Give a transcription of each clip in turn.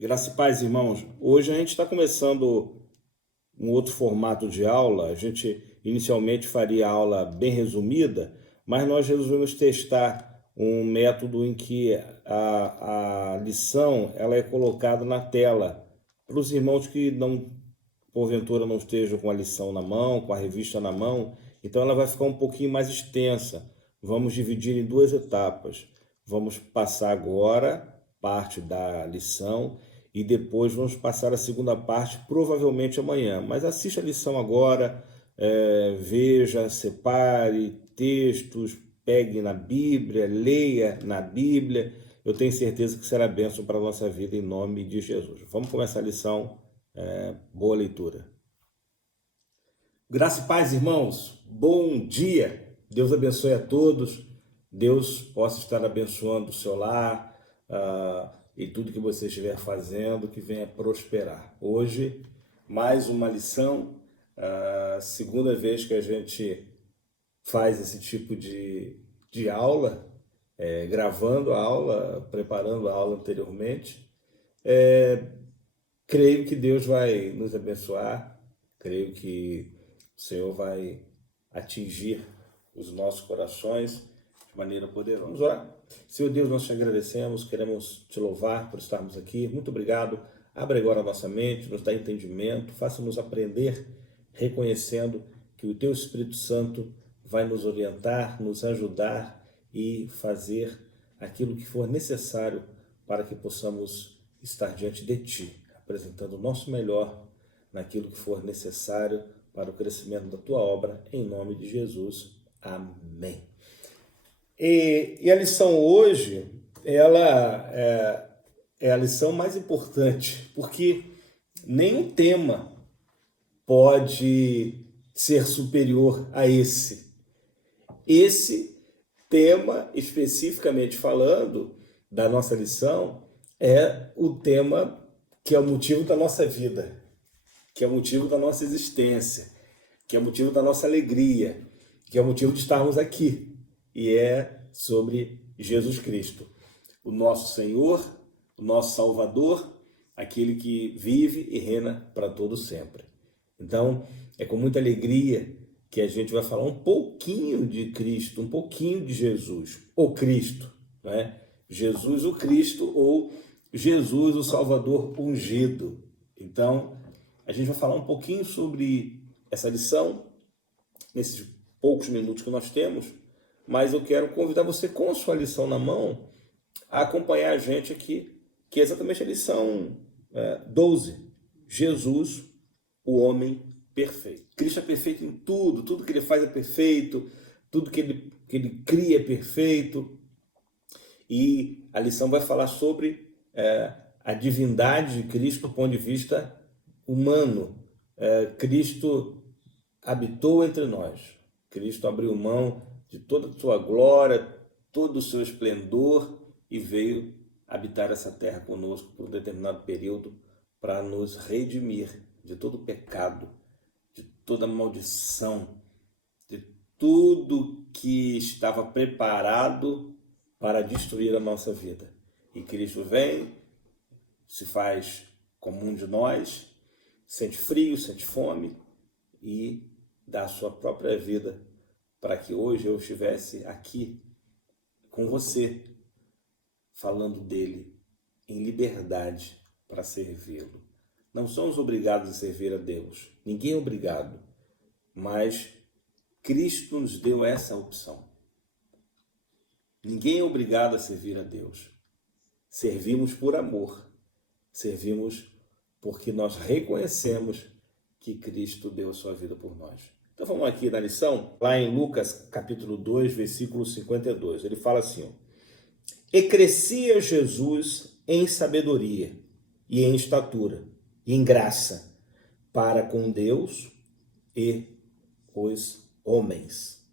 Graça e paz, irmãos. Hoje a gente está começando um outro formato de aula. A gente inicialmente faria a aula bem resumida, mas nós resolvemos testar um método em que a lição ela é colocada na tela para os irmãos que não, porventura não estejam com a lição na mão, com a revista na mão. Então ela vai ficar um pouquinho mais extensa. Vamos dividir em duas etapas. Vamos passar agora parte da lição e depois vamos passar a segunda parte, provavelmente amanhã. Mas assista a lição agora, veja, separe textos, pegue na Bíblia, leia na Bíblia. Eu tenho certeza que será bênção para a nossa vida em nome de Jesus. Vamos começar a lição. Boa leitura. Graça e paz, irmãos. Bom dia. Deus abençoe a todos. Deus possa estar abençoando o seu lar, e tudo que você estiver fazendo, que venha prosperar. Hoje, mais uma lição, segunda vez que a gente faz esse tipo de aula, gravando a aula, preparando a aula anteriormente. Creio que Deus vai nos abençoar, creio que o Senhor vai atingir os nossos corações de maneira poderosa. Vamos orar. Senhor Deus, nós te agradecemos, queremos te louvar por estarmos aqui. Muito obrigado. Abre agora a nossa mente, nos dá entendimento, faça-nos aprender, reconhecendo que o Teu Espírito Santo vai nos orientar, nos ajudar e fazer aquilo que for necessário para que possamos estar diante de Ti, apresentando o nosso melhor naquilo que for necessário para o crescimento da Tua obra, em nome de Jesus. Amém. E a lição hoje, ela é a lição mais importante, porque nenhum tema pode ser superior a esse. Esse tema, especificamente falando, da nossa lição, é o tema que é o motivo da nossa vida, que é o motivo da nossa existência, que é o motivo da nossa alegria, que é o motivo de estarmos aqui. E é sobre Jesus Cristo, o nosso Senhor, o nosso Salvador, aquele que vive e reina para todo sempre. Então, é com muita alegria que a gente vai falar um pouquinho de Cristo, um pouquinho de Jesus, o Cristo, né? Jesus o Cristo ou Jesus o Salvador ungido. Então, a gente vai falar um pouquinho sobre essa lição, nesses poucos minutos que nós temos, mas eu quero convidar você com a sua lição na mão a acompanhar a gente aqui, que é exatamente a lição 12. Jesus, o homem perfeito. Cristo é perfeito em tudo, tudo que ele faz é perfeito, tudo que ele cria é perfeito. E a lição vai falar sobre a divindade de Cristo do ponto de vista humano. Cristo habitou entre nós. Cristo abriu mão de toda a sua glória, todo o seu esplendor e veio habitar essa terra conosco por um determinado período para nos redimir de todo o pecado, de toda a maldição, de tudo que estava preparado para destruir a nossa vida. E Cristo vem, se faz como um de nós, sente frio, sente fome e dá a sua própria vida para que hoje eu estivesse aqui com você, falando dele em liberdade para servi-lo. Não somos obrigados a servir a Deus, ninguém é obrigado, mas Cristo nos deu essa opção. Ninguém é obrigado a servir a Deus. Servimos por amor, servimos porque nós reconhecemos que Cristo deu a sua vida por nós. Então vamos aqui na lição, lá em Lucas capítulo 2, versículo 52. Ele fala assim, ó, e crescia Jesus em sabedoria e em estatura e em graça para com Deus e os homens.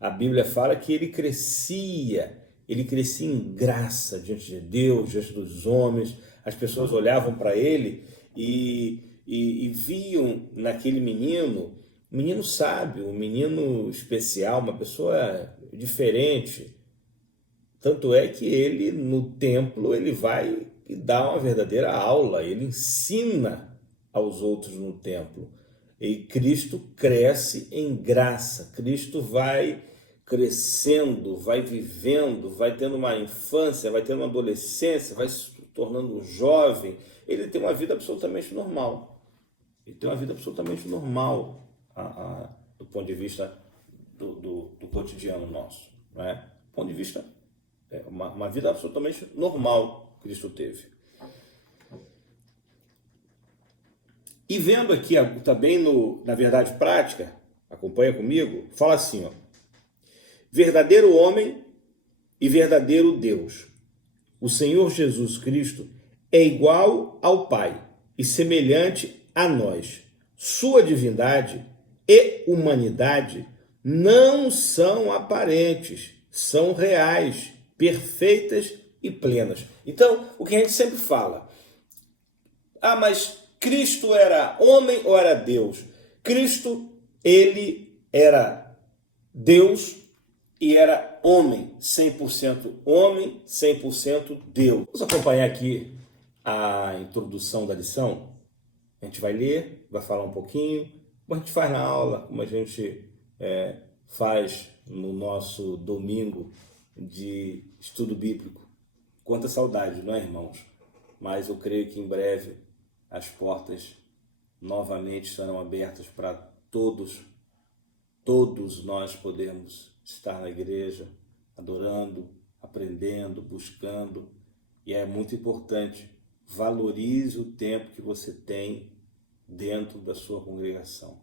A Bíblia fala que ele crescia em graça diante de Deus, diante dos homens. As pessoas olhavam para ele e viam naquele menino, um menino sábio, um menino especial, uma pessoa diferente. Tanto é que ele, no templo, ele vai e dá uma verdadeira aula, ele ensina aos outros no templo. E Cristo cresce em graça, Cristo vai crescendo, vai vivendo, vai tendo uma infância, vai tendo uma adolescência, vai se tornando um jovem. Ele tem uma vida absolutamente normal. Ele tem uma vida absolutamente normal do ponto de vista do cotidiano nosso. Né? Do ponto de vista, uma vida absolutamente normal Cristo teve. E vendo aqui também na verdade prática, acompanha comigo, fala assim, ó, verdadeiro homem e verdadeiro Deus. O Senhor Jesus Cristo é igual ao Pai e semelhante a nós. Sua divindade e humanidade não são aparentes, são reais, perfeitas e plenas. Então, o que a gente sempre fala, mas Cristo era homem ou era Deus? Cristo, ele era Deus e era homem, 100% homem, 100% Deus. Vamos acompanhar aqui a introdução da lição. A gente vai ler, vai falar um pouquinho, como a gente faz na aula, como a gente faz no nosso domingo de estudo bíblico. Quanta saudade, não é, irmãos? Mas eu creio que em breve as portas novamente estarão abertas para todos nós podemos estar na igreja, adorando, aprendendo, buscando. E é muito importante, valorize o tempo que você tem dentro da sua congregação.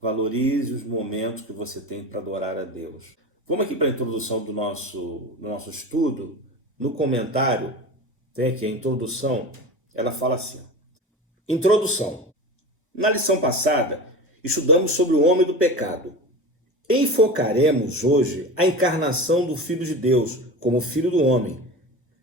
Valorize os momentos que você tem para adorar a Deus. Vamos aqui para a introdução do nosso estudo. No comentário, tem aqui a introdução, ela fala assim. Introdução. Na lição passada, estudamos sobre o homem do pecado. Enfocaremos hoje a encarnação do Filho de Deus como Filho do homem.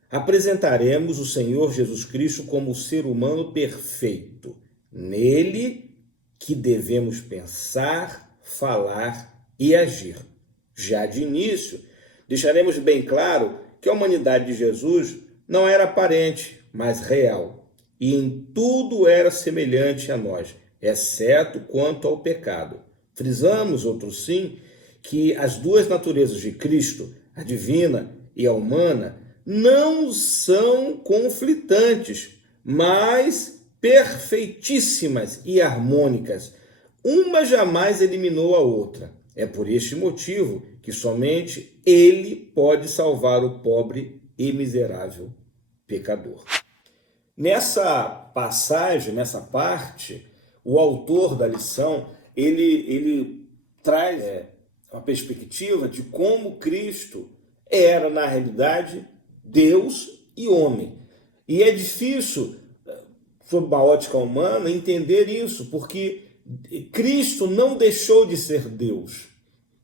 Apresentaremos o Senhor Jesus Cristo como o ser humano perfeito. Nele que devemos pensar, falar e agir. Já de início, deixaremos bem claro que a humanidade de Jesus não era aparente, mas real. E em tudo era semelhante a nós, exceto quanto ao pecado. Frisamos, outro sim, que as duas naturezas de Cristo, a divina e a humana, não são conflitantes, mas perfeitíssimas e harmônicas. Uma jamais eliminou a outra. É por este motivo que somente Ele pode salvar o pobre e miserável pecador. Nessa passagem, nessa parte, o autor da lição, ele traz uma perspectiva de como Cristo era, na realidade, Deus e homem. E é difícil, sob uma ótica humana, entender isso, porque Cristo não deixou de ser Deus.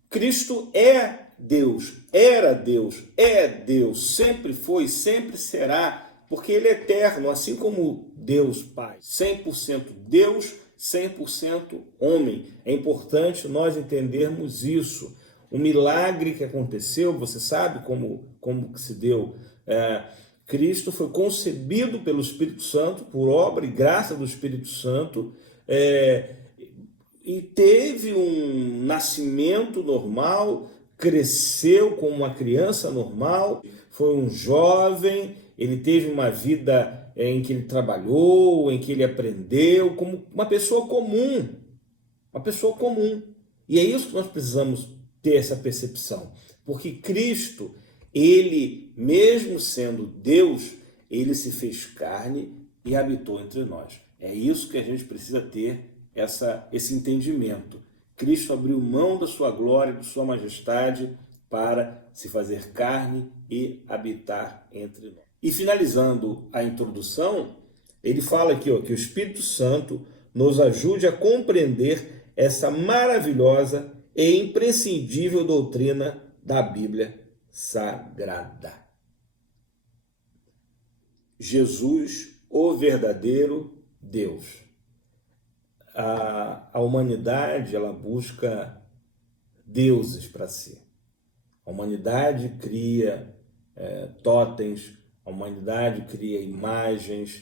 Cristo é Deus, era Deus, é Deus, sempre foi, sempre será, porque ele é eterno, assim como Deus Pai, 100% Deus, 100% homem. É importante nós entendermos isso. O milagre que aconteceu, você sabe como que se deu? Cristo foi concebido pelo Espírito Santo, por obra e graça do Espírito Santo, e teve um nascimento normal, cresceu como uma criança normal, foi um jovem, ele teve uma vida em que ele trabalhou, em que ele aprendeu, como uma pessoa comum. Uma pessoa comum. E é isso que nós precisamos ter essa percepção. Porque Cristo, ele, mesmo sendo Deus, ele se fez carne e habitou entre nós. É isso que a gente precisa ter, esse entendimento. Cristo abriu mão da sua glória, de sua majestade, para se fazer carne e habitar entre nós. E finalizando a introdução, ele fala aqui que o Espírito Santo nos ajude a compreender essa maravilhosa e imprescindível doutrina da Bíblia Sagrada. Jesus, o verdadeiro Deus. A humanidade, ela busca deuses para si. A humanidade cria totens, a humanidade cria imagens.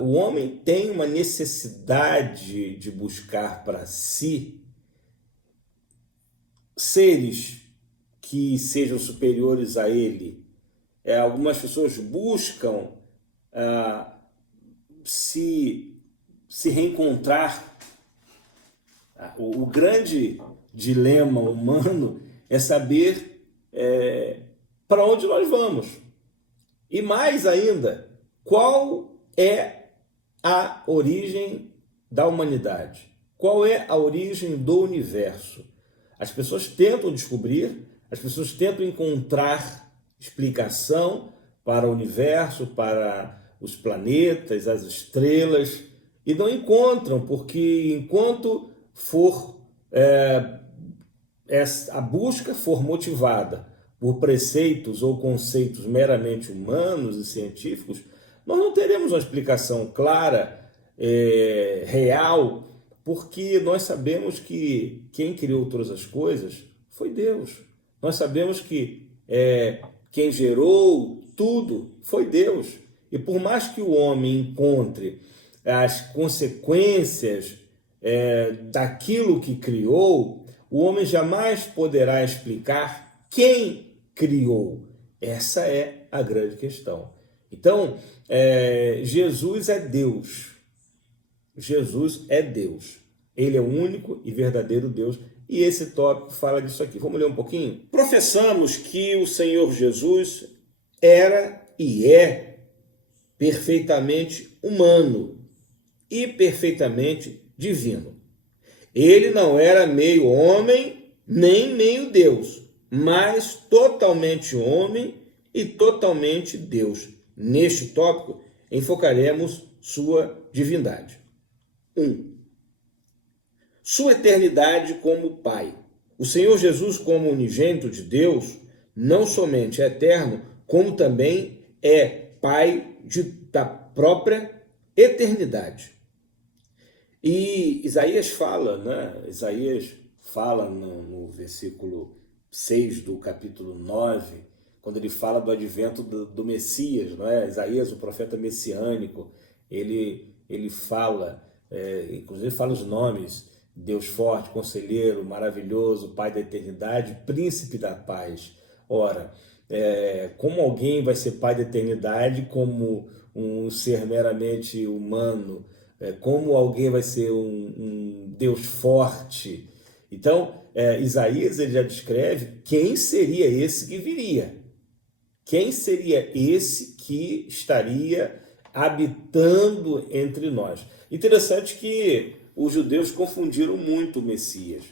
O homem tem uma necessidade de buscar para si seres que sejam superiores a ele. Algumas pessoas buscam se reencontrar. O grande dilema humano é saber para onde nós vamos. E mais ainda, qual é a origem da humanidade? Qual é a origem do universo? As pessoas tentam descobrir, as pessoas tentam encontrar explicação para o universo, para os planetas, as estrelas, e não encontram, porque enquanto a busca for motivada por preceitos ou conceitos meramente humanos e científicos, nós não teremos uma explicação clara, real, porque nós sabemos que quem criou todas as coisas foi Deus. Nós sabemos que quem gerou tudo foi Deus. E por mais que o homem encontre as consequências daquilo que criou, o homem jamais poderá explicar quem criou. Essa é a grande questão. Então, Jesus é Deus. Jesus é Deus. Ele é o único e verdadeiro Deus. E esse tópico fala disso aqui. Vamos ler um pouquinho? Professamos que o Senhor Jesus era e é perfeitamente humano e perfeitamente divino. Ele não era meio homem nem meio Deus, mas totalmente homem e totalmente Deus. Neste tópico, enfocaremos sua divindade. 1. Sua eternidade como Pai. O Senhor Jesus, como unigênito de Deus, não somente é eterno, como também é Pai da própria eternidade. E Isaías fala, no versículo 6 do capítulo 9, quando ele fala do advento do Messias, não é? Isaías, o profeta messiânico, ele fala, inclusive fala os nomes: Deus forte, conselheiro, maravilhoso, Pai da eternidade, príncipe da paz. Ora, como alguém vai ser Pai da eternidade como um ser meramente humano? Como alguém vai ser um Deus forte? Então, Isaías ele já descreve quem seria esse que viria. Quem seria esse que estaria habitando entre nós? Interessante que os judeus confundiram muito o Messias.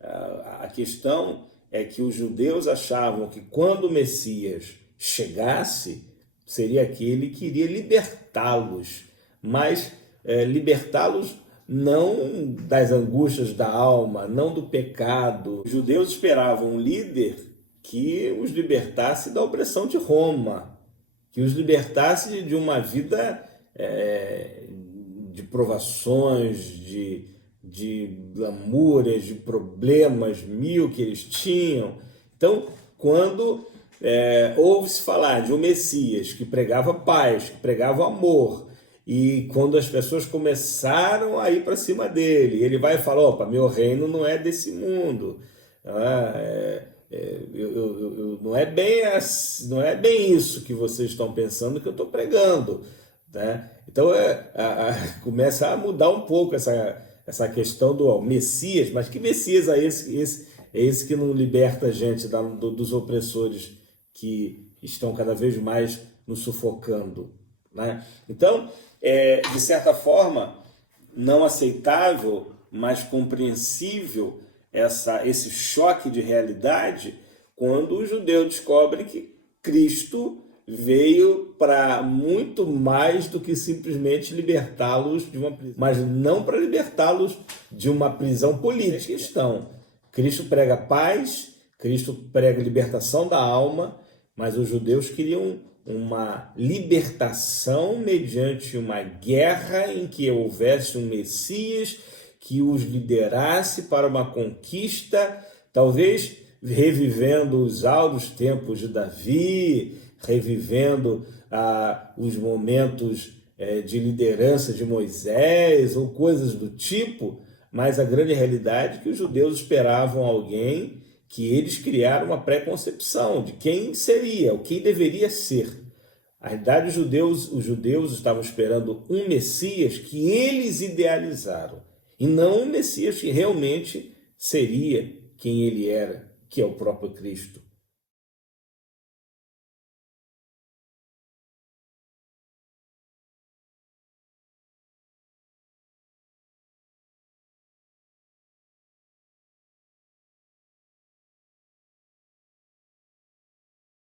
A questão é que os judeus achavam que quando o Messias chegasse, seria aquele que iria libertá-los, mas libertá-los não das angústias da alma, não do pecado. Os judeus esperavam um líder que os libertasse da opressão de Roma, que os libertasse de uma vida de provações, de lamúrias, de problemas mil que eles tinham. Então, quando ouve-se falar de um Messias que pregava paz, que pregava amor, e quando as pessoas começaram a ir para cima dele, ele vai e fala: opa, meu reino não é desse mundo, não é bem isso que vocês estão pensando que eu estou pregando, né? Então começa a mudar um pouco essa questão do Messias. Mas que Messias é esse que não liberta a gente dos opressores que estão cada vez mais nos sufocando, né? Então, de certa forma, não aceitável, mas compreensível esse choque de realidade quando o judeu descobre que Cristo veio para muito mais do que simplesmente libertá-los de uma prisão, mas não para libertá-los de uma prisão política. Cristo prega paz, Cristo prega libertação da alma, mas os judeus queriam uma libertação mediante uma guerra em que houvesse um Messias que os liderasse para uma conquista, talvez revivendo os áureos tempos de Davi, revivendo os momentos de liderança de Moisés ou coisas do tipo, mas a grande realidade é que os judeus esperavam alguém que eles criaram uma pré-concepção de quem seria, o que deveria ser. Na realidade, os judeus estavam esperando um Messias que eles idealizaram, e não um Messias que realmente seria quem ele era, que é o próprio Cristo.